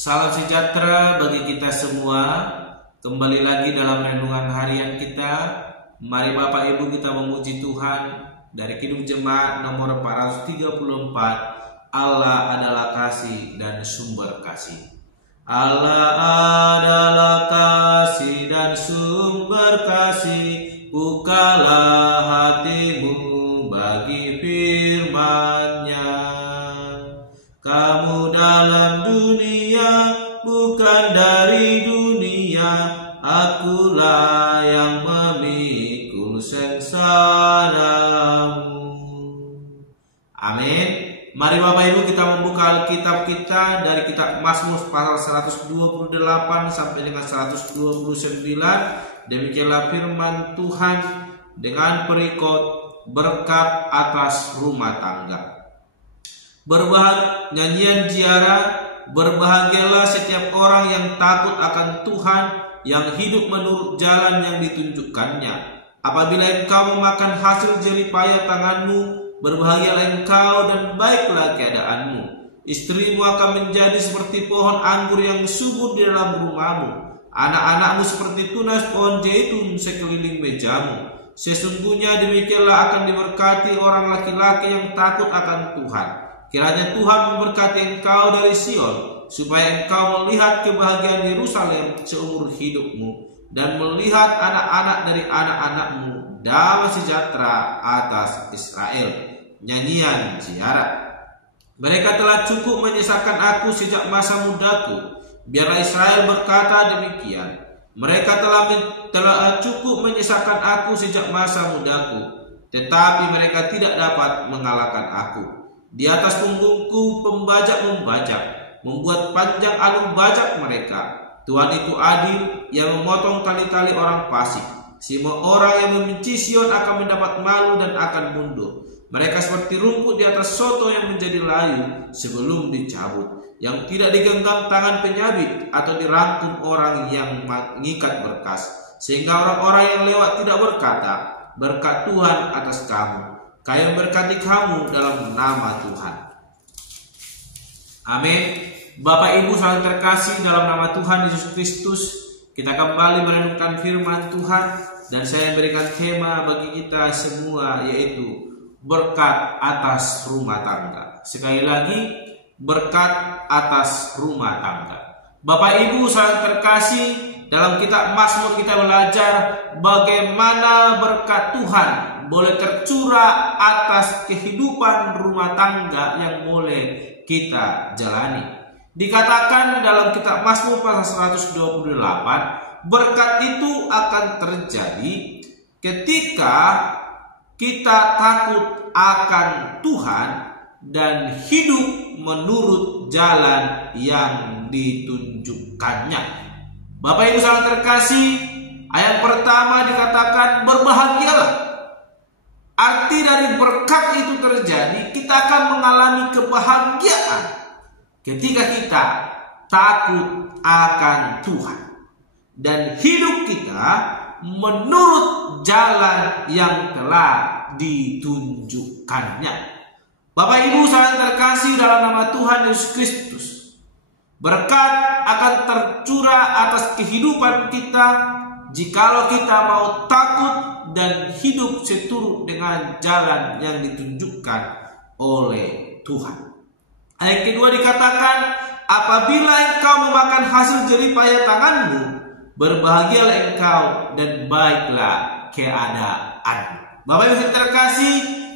Salam sejahtera bagi kita semua. Kembali lagi dalam renungan harian kita. Mari Bapak Ibu kita memuji Tuhan. Dari Kidung Jemaat nomor 434, Allah adalah kasih dan sumber kasih. Allah adalah kasih dan sumber kasih. Bukalah hatimu bagi firman-Nya. Kamu dalam dunia, bukan dari dunia. Akulah yang memikul sengsaramu. Amin. Mari Bapak Ibu kita membuka Alkitab kita dari kitab Mazmur pasal 128 sampai dengan 129. Demikianlah firman Tuhan dengan perikop berkat atas rumah tangga. Nyanyian ziarah, berbahagialah setiap orang yang takut akan Tuhan, yang hidup menurut jalan yang ditunjukkannya. Apabila engkau memakan hasil jerih payah tanganmu, berbahagialah engkau dan baiklah keadaanmu. Istrimu akan menjadi seperti pohon anggur yang subur di dalam rumahmu, anak-anakmu seperti tunas pohon zaitun sekeliling mejamu. Sesungguhnya demikianlah akan diberkati orang laki-laki yang takut akan Tuhan. Kiranya Tuhan memberkati engkau dari Sion, supaya engkau melihat kebahagiaan Yerusalem seumur hidupmu, dan melihat anak-anak dari anak-anakmu damai sejahtera atas Israel. Nyanyian ziarah. Mereka telah cukup menyisakan aku sejak masa mudaku. Biarlah Israel berkata demikian. Mereka telah cukup menyisakan aku sejak masa mudaku, tetapi mereka tidak dapat mengalahkan aku. Di atas punggungku pembajak membajak, membuat panjang alur bajak mereka. Tuhan itu adil, yang memotong tali-tali orang fasik. Semua orang yang membenci Sion akan mendapat malu dan akan mundur. Mereka seperti rumput di atas soto yang menjadi layu sebelum dicabut, yang tidak digenggam tangan penyabit atau dirangkum orang yang mengikat berkas, sehingga orang-orang yang lewat tidak berkata, berkat Tuhan atas kamu. Kami berkati kamu dalam nama Tuhan. Amin. Bapak Ibu saling terkasih dalam nama Tuhan Yesus Kristus, kita kembali merenungkan firman Tuhan, dan saya berikan tema bagi kita semua, yaitu berkat atas rumah tangga. Sekali lagi, berkat atas rumah tangga. Bapak Ibu saling terkasih, dalam kitab Mazmur kita belajar bagaimana berkat Tuhan boleh tercurah atas kehidupan rumah tangga yang boleh kita jalani. Dikatakan dalam kitab Mazmur pasal 128, berkat itu akan terjadi ketika kita takut akan Tuhan dan hidup menurut jalan yang ditunjukkannya. Bapak Ibu saudara terkasih, ayat pertama dikatakan berbahagialah. Arti dari berkat itu terjadi, kita akan mengalami kebahagiaan ketika kita takut akan Tuhan dan hidup kita menurut jalan yang telah ditunjukkannya. Bapak Ibu saudara terkasih dalam nama Tuhan Yesus Kristus, berkat akan tercurah atas kehidupan kita jikalau kita mau takut dan hidup seturut dengan jalan yang ditunjukkan oleh Tuhan. Ayat kedua dikatakan, apabila engkau memakan hasil jerih payah tanganmu, berbahagialah engkau dan baiklah keadaanmu. Bapak Ibu terkasih,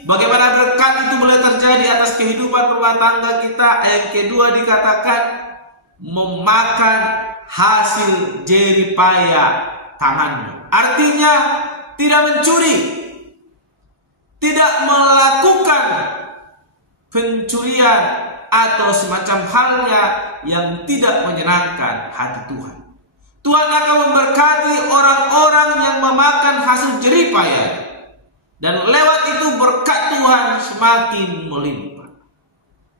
bagaimana berkat itu boleh terjadi atas kehidupan rumah tangga kita? Ayat kedua dikatakan, memakan hasil jerih payah tanganmu. Artinya tidak mencuri, tidak melakukan pencurian atau semacam halnya yang tidak menyenangkan hati Tuhan. Tuhan akan memberkati orang-orang yang memakan hasil jerih payah, dan lewat itu berkat Tuhan semakin melimpah.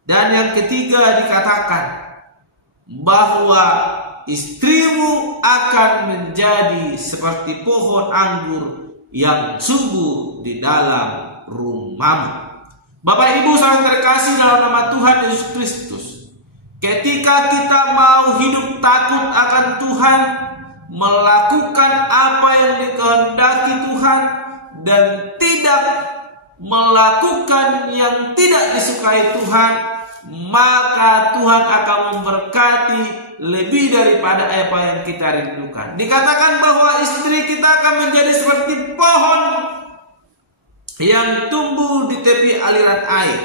Dan yang ketiga dikatakan bahwa istrimu akan menjadi seperti pohon anggur yang subur di dalam rumahmu. Bapak Ibu saudara terkasih dalam nama Tuhan Yesus Kristus, ketika kita mau hidup takut akan Tuhan, melakukan apa yang dikehendaki Tuhan, dan tidak melakukan yang tidak disukai Tuhan, maka Tuhan akan memberkati lebih daripada apa yang kita rindukan. Dikatakan bahwa istri kita akan menjadi seperti pohon yang tumbuh di tepi aliran air,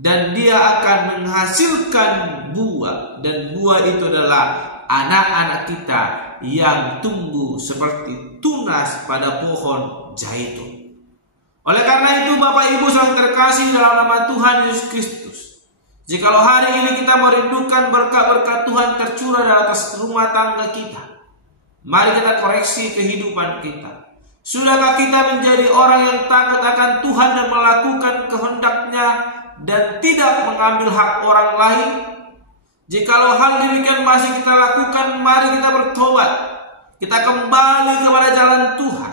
dan dia akan menghasilkan buah, dan buah itu adalah anak-anak kita yang tumbuh seperti tunas pada pohon zaitun. Oleh karena itu Bapak Ibu saudara terkasih dalam nama Tuhan Yesus Kristus, jikalau hari ini kita merindukan berkat-berkat Tuhan tercurah di atas rumah tangga kita, mari kita koreksi kehidupan kita. Sudahkah kita menjadi orang yang takut akan Tuhan dan melakukan kehendak-Nya dan tidak mengambil hak orang lain? Jikalau hal demikian masih kita lakukan, mari kita bertobat. Kita kembali kepada jalan Tuhan,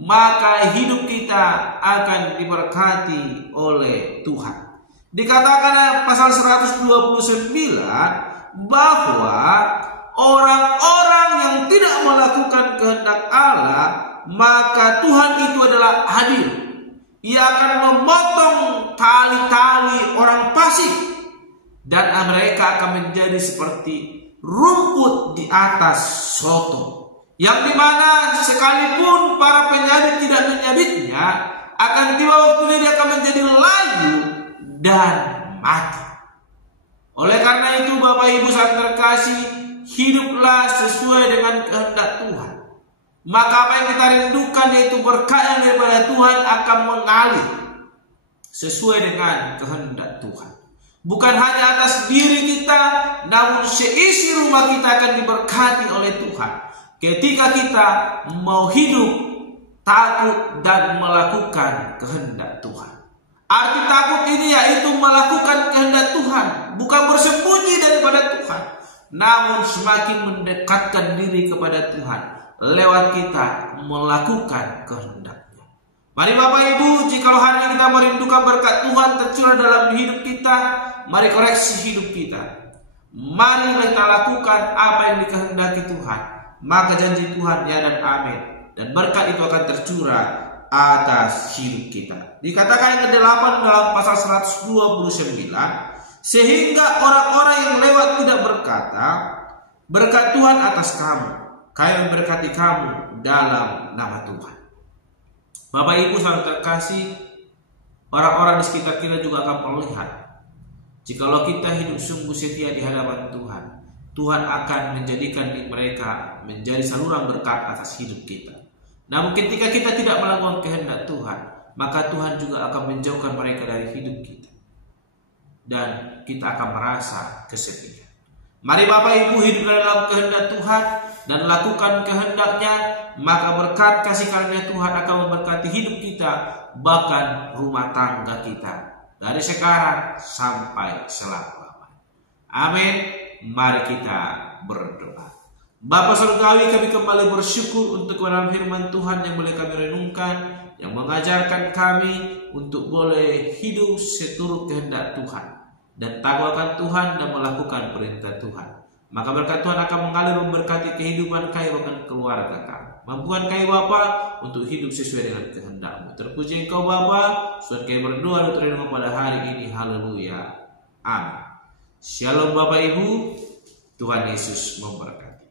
maka hidup kita akan diberkati oleh Tuhan. Dikatakan pasal 129 bahwa orang-orang yang tidak melakukan kehendak Allah, maka Tuhan itu adalah adil. Ia akan memotong tali-tali orang fasik, dan mereka akan menjadi seperti rumput di atas soto, yang dimana sekalipun para penyabit tidak menyabitnya, akan tiba waktunya dia akan menjadi layu dan mati. Oleh karena itu Bapak Ibu saudara terkasih, hiduplah sesuai dengan kehendak Tuhan. Maka apa yang kita rindukan, yaitu berkat yang daripada Tuhan, akan mengalir sesuai dengan kehendak Tuhan. Bukan hanya atas diri kita, namun seisi rumah kita akan diberkati oleh Tuhan ketika kita mau hidup takut dan melakukan kehendak Tuhan. Arti takut ini yaitu melakukan kehendak Tuhan, bukan bersembunyi daripada Tuhan, namun semakin mendekatkan diri kepada Tuhan lewat kita melakukan kehendak-Nya. Mari Bapak Ibu, jikalau hari ini kita merindukan berkat Tuhan tercurah dalam hidup kita, mari koreksi hidup kita. Mari kita lakukan apa yang dikehendaki Tuhan, maka janji Tuhan ya dan amin, dan berkat itu akan tercurah atas hidup kita. Dikatakan yang ke-8 dalam pasal 129, sehingga orang-orang yang lewat tidak berkata, berkat Tuhan atas kamu, kami memberkati kamu dalam nama Tuhan. Bapak Ibu saudara terkasih, orang-orang di sekitar kita juga akan melihat, jikalau kita hidup sungguh setia di hadapan Tuhan, Tuhan akan menjadikan mereka menjadi saluran berkat atas hidup kita. Namun ketika kita tidak melakukan kehendak Tuhan, maka Tuhan juga akan menjauhkan mereka dari hidup kita, dan kita akan merasa kesepian. Mari Bapak Ibu hidup dalam kehendak Tuhan dan lakukan kehendak-Nya, maka berkat kasih karunia Tuhan akan memberkati hidup kita, bahkan rumah tangga kita, dari sekarang sampai selama-lamanya. Amin. Mari kita berdoa. Bapa surgawi, kami kembali bersyukur untuk kebenaran firman Tuhan yang boleh kami renungkan, yang mengajarkan kami untuk boleh hidup seturut kehendak Tuhan dan takut akan Tuhan dan melakukan perintah Tuhan. Maka berkat Tuhan akan mengalir memberkati kehidupan kami bahkan keluarga kami. Mampukan kami Bapa untuk hidup sesuai dengan kehendak-Mu. Terpuji Engkau Bapa, sudah kami berdoa dan terima pada hari ini. Haleluya. Amin. Shalom Bapak Ibu, Tuhan Yesus memberkati.